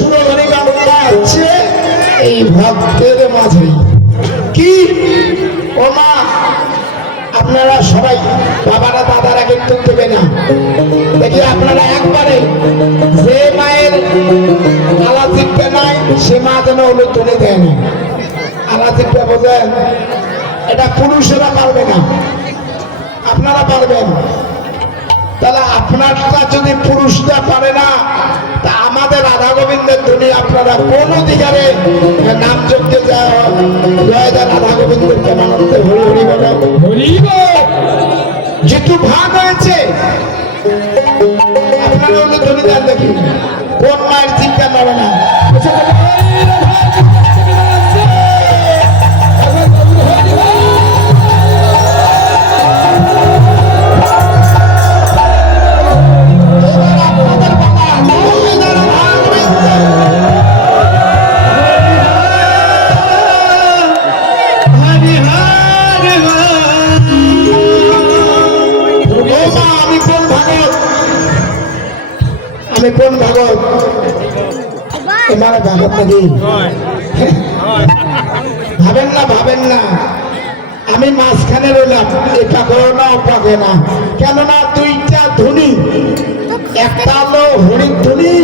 সুরধনী গঙ্গা আছে এই ভক্তের মাঝে। কি ও মা, আপনারা সবাই বাবারা দাদারা কিন্তু দেবে না। দেখি আপনারা একবারে যে মায়ের আলা চিপে নাই সে মা যেন উলুধ্বনি দেয় না। আলা চিপে বোঝেন, এটা পুরুষেরা পারবে না, আপনারা পারবেন। তাহলে আপনারটা যদি পুরুষরা পারে না, তা আমাদের রাধা গোবিন্দের ধ্বনি আপনারা কোন অধিকারে নাম যজ্ঞে জয় রাধা গোবিন্দের মানতে হরি হরি বলো, যেটু ভাগ হয়েছে আপনারা হলে ধ্বনি দেন। দেখি কোন মায়ের চিন্তা করে না। আমি কোন ভাগত? তোমার ভাগত নাকি? ভাবেন না, ভাবেন না, আমি মাঝখানে রইলাম। এটা করো না, ওটা করো না। কেননা দুইটা ধ্বনি, একটা হলো হরির ধ্বনি,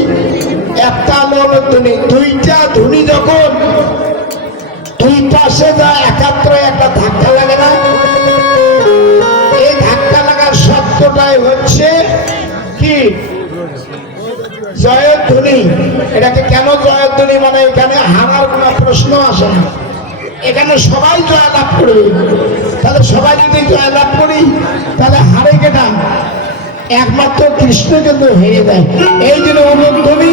একটা হলো ধ্বনি। দুইটা ধ্বনি যখন দুই পাশে যায় একাত্র একটা ধাক্কা লাগে না? এই ধাক্কা লাগার শব্দটাই হচ্ছে কি? জয়ধ্বনি। এটাকে কেন জয়ধ্বনি মানে? এখানে হারার কোন প্রশ্ন আসে না, এখানে সবাই জয়লাভ করবে। তাহলে সবাই যদি জয়লাভ করি তাহলে হারে কেনা? একমাত্র কৃষ্ণ কিন্তু হেরে দেয়। এই জন্য অনুধ্বনি